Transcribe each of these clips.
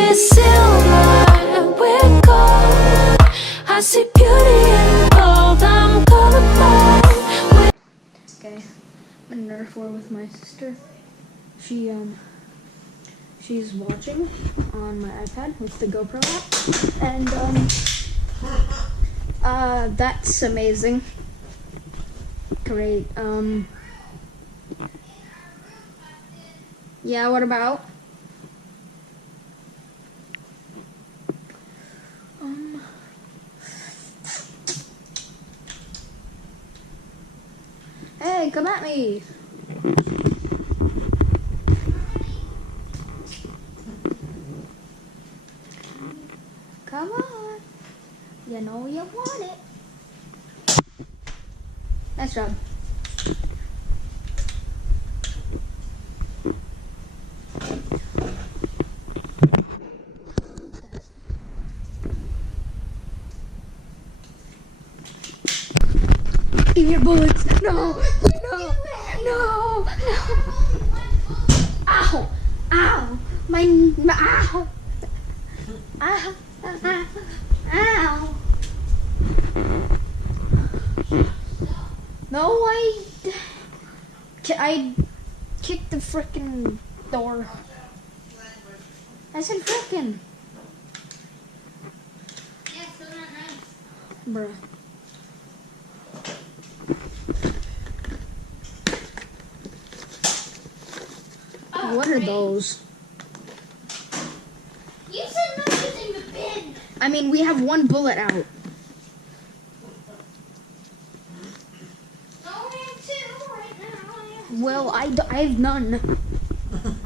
We're silver, we're gold. I see beauty in both. I'm colorblind. Okay, I'm in nerf war with my sister. She's watching on my iPad with the GoPro app, and that's amazing. Great. Yeah, what about? Hey, come at me! Come on! You know you want it. Nice job. Give me your bullets. No, no, no, no. Ow, ow, ow, ow, ow, ow. No, I kicked the frickin' door. I said frickin'. Yeah, still not nice. Bruh. Oh, What are those? You said not using the bin. I mean, we have one bullet out. No, we have two right now. Well, I have none.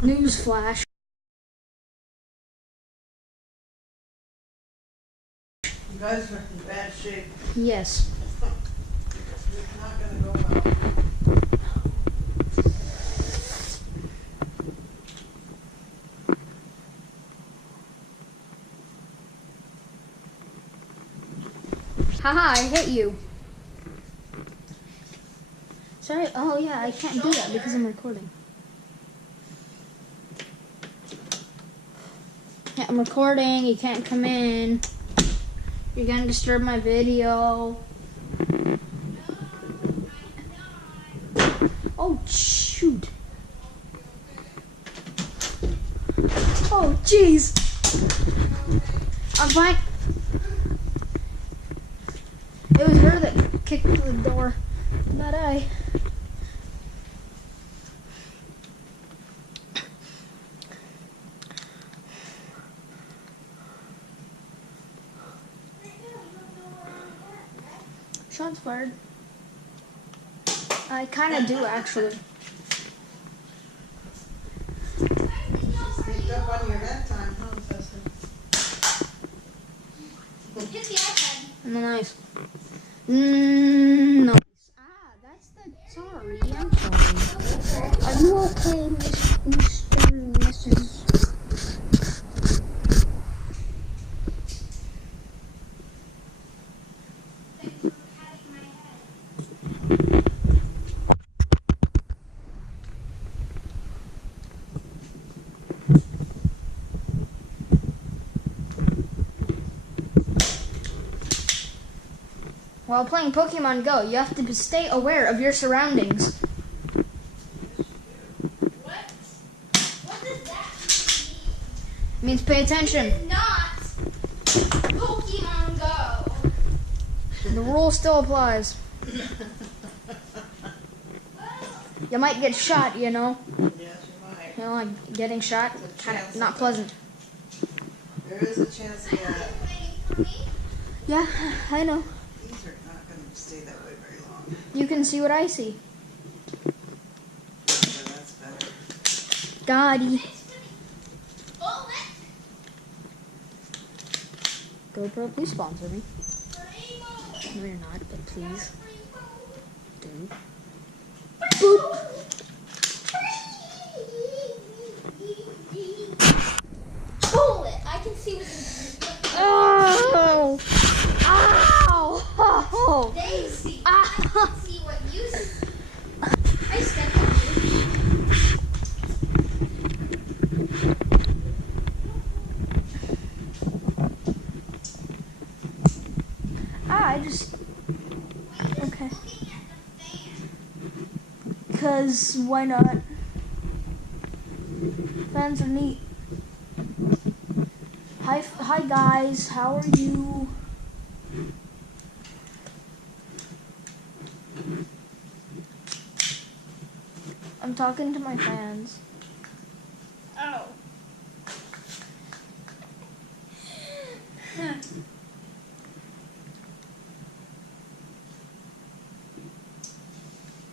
Newsflash. You guys are in bad shape. Yes. It's not going to go well. Haha, I hit you. Sorry, oh yeah, I can't do that because I'm recording. Yeah, I'm recording, you can't come in. You're gonna disturb my video. Oh, shoot. Oh, jeez. I'm fine. It was her that kicked the door, not I. Shots fired. I kind of do, actually. Sneaked up on you that time, huh, Cecily? Hit the iPad. Nice. No. Ah, that's the. Sorry, I'm sorry. Are you okay, Mrs. Thanks for patting my head. While playing Pokemon Go, you have to stay aware of your surroundings. What? What does that mean? It means pay attention. It's not Pokemon Go. The rule still applies. You might get shot, you know. Yes, you might. You know, like getting shot, kind of not pleasant. There is a chance that Waiting for me? Yeah, I know. these are not going to stay that way very long. You can see what I see. Yeah, that's better. Gotti. Bullet. GoPro, please sponsor me. Rainbow. No, you're not, but please do. Rainbow. Boop. Bullet. I can see what Oh! Ow! Oh! they see. I Ow! can see what you see. I stepped on you. I just... Okay. Because why not? Fans are neat. Hi guys, how are you? I'm talking to my fans. Oh.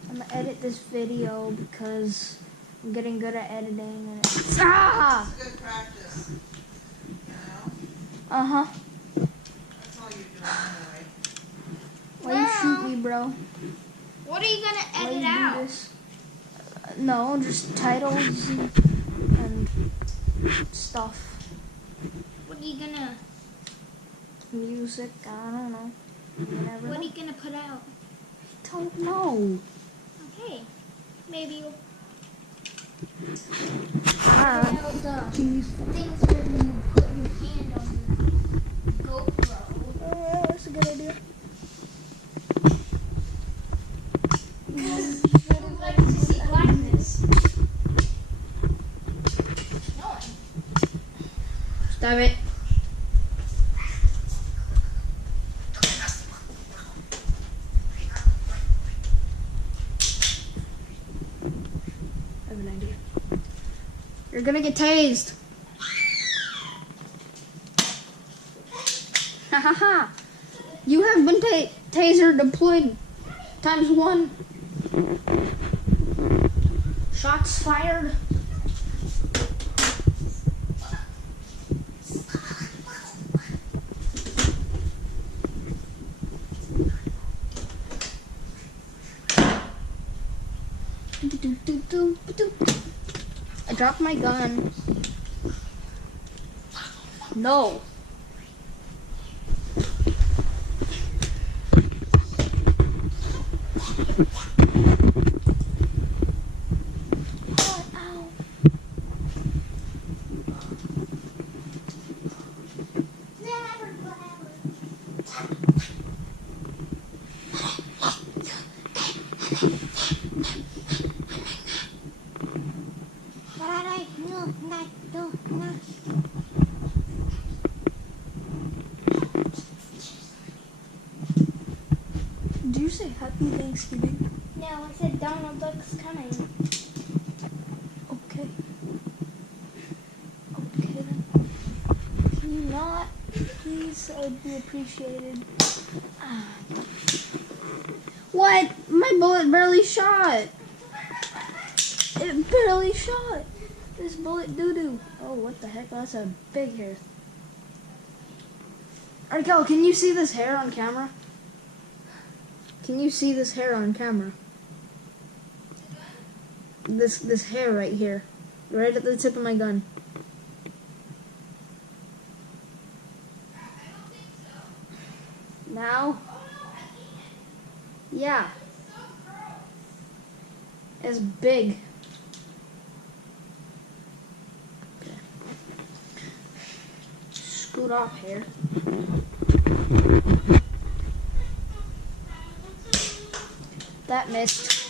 I'm gonna edit this video because I'm getting good at editing and it's ah! It's good practice. You know? Uh-huh. That's all you're doing anyway. Why you shoot me, bro? What are you gonna Why edit you do out? this? No, just titles and stuff. What are you gonna? Music, I don't know. You never What are know. you gonna put out? I don't know. Okay, maybe you'll Ah, put out the jeez. things where you put your hand on the GoPro. That's a good idea. I would like to see blackness. No one. Stop it. I have an idea. You're gonna get tased. Ha ha ha. You have been taser deployed ×1. Shots fired. I dropped my gun. No. Ow. Did you say Happy Thanksgiving? No, I said Donald Duck's coming. Okay. Okay then. Can you not? Please, I'd be appreciated. Ah. What? My bullet barely shot. It barely shot. This bullet doo-doo. Oh, what the heck? That's a big hair. Arkel, can you see this hair on camera? Can you see this hair on camera? This hair right here. Right at the tip of my gun. Now? Yeah. It's big. Okay. Scoot off here. That missed.